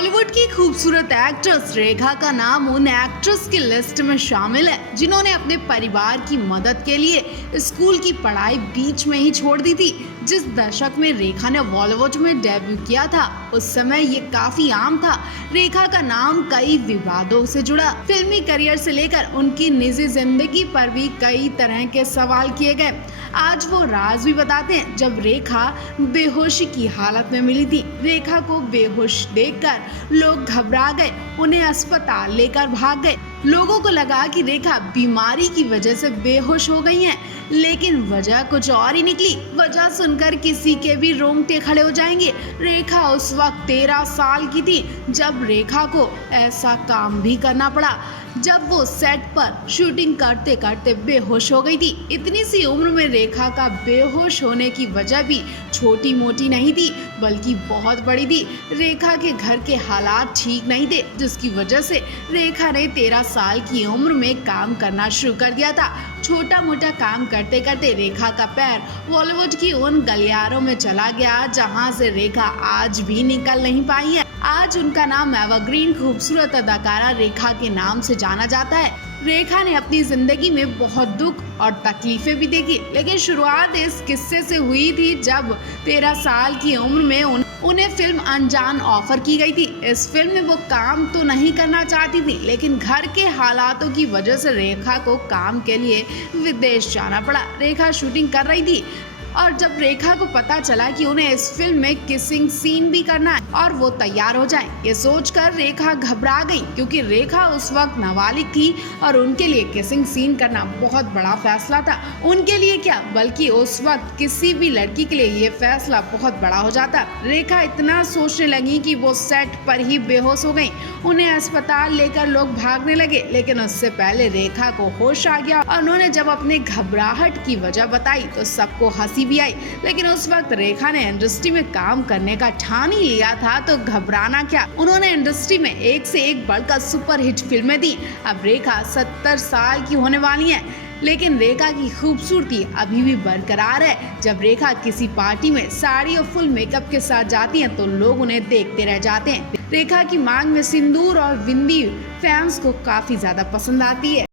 बॉलीवुड की खूबसूरत एक्ट्रेस रेखा का नाम उन एक्ट्रेस की लिस्ट में शामिल है जिन्होंने अपने परिवार की मदद के लिए स्कूल की पढ़ाई बीच में ही छोड़ दी थी। जिस दशक में रेखा ने बॉलीवुड में डेब्यू किया था उस समय ये काफी आम था। रेखा का नाम कई विवादों से जुड़ा। फिल्मी करियर से लेकर उनकी निजी जिंदगी पर भी कई तरह के सवाल किए गए। आज वो राज भी बताते हैं जब रेखा बेहोशी की हालत में मिली थी। रेखा को बेहोश देखकर लोग घबरा गए, उन्हें अस्पताल लेकर भाग गए। लोगों को लगा कि रेखा बीमारी की वजह से बेहोश हो गई हैं, लेकिन वजह कुछ और ही निकली। वजह सुनकर किसी के भी रोंगटे खड़े हो जाएंगे। रेखा उस वक्त 13 साल की थी जब रेखा को ऐसा काम भी करना पड़ा जब वो सेट पर शूटिंग करते करते बेहोश हो गई थी। इतनी सी उम्र में रेखा का बेहोश होने की वजह भी छोटी मोटी नहीं थी बल्कि बहुत बड़ी थी। रेखा के घर के हालात ठीक नहीं थे जिसकी वजह से रेखा ने 13 साल की उम्र में काम करना शुरू कर दिया था। छोटा मोटा काम करते करते रेखा का पैर बॉलीवुड की उन गलियारों में चला गया जहां से रेखा आज भी निकल नहीं पाई है। आज उनका नाम एवरग्रीन खूबसूरत अदाकारा रेखा के नाम से जाना जाता है। रेखा ने अपनी जिंदगी में बहुत दुख और तकलीफें भी देखी, लेकिन शुरुआत इस किस्से से हुई थी जब 13 साल की उम्र में उन्हें फिल्म अनजान ऑफर की गई थी। इस फिल्म में वो काम तो नहीं करना चाहती थी, लेकिन घर के हालातों की वजह से रेखा को काम के लिए विदेश जाना पड़ा। रेखा शूटिंग कर रही थी और जब रेखा को पता चला कि उन्हें इस फिल्म में किसिंग सीन भी करना है और वो तैयार हो जाए, ये सोचकर रेखा घबरा गई क्योंकि रेखा उस वक्त नाबालिग थी और उनके लिए किसिंग सीन करना बहुत बड़ा फैसला था। उनके लिए क्या बल्कि उस वक्त किसी भी लड़की के लिए ये फैसला बहुत बड़ा हो जाता। रेखा इतना सोचने लगी कि वो सेट पर ही बेहोश हो गई। उन्हें अस्पताल लेकर लोग भागने लगे, लेकिन उससे पहले रेखा को होश आ गया और उन्होंने जब अपने घबराहट की वजह बताई तो सबको हंसी भी आई। लेकिन उस वक्त रेखा ने इंडस्ट्री में काम करने का ठान ही लिया था तो घबराना क्या। उन्होंने इंडस्ट्री में एक से एक बढ़कर सुपरहिट फिल्में दी। अब रेखा 70 साल की होने वाली है, लेकिन रेखा की खूबसूरती अभी भी बरकरार है। जब रेखा किसी पार्टी में साड़ी और फुल मेकअप के साथ जाती हैं तो लोग उन्हें देखते रह जाते हैं। रेखा की मांग में सिंदूर और बिंदी फैंस को काफी ज्यादा पसंद आती है।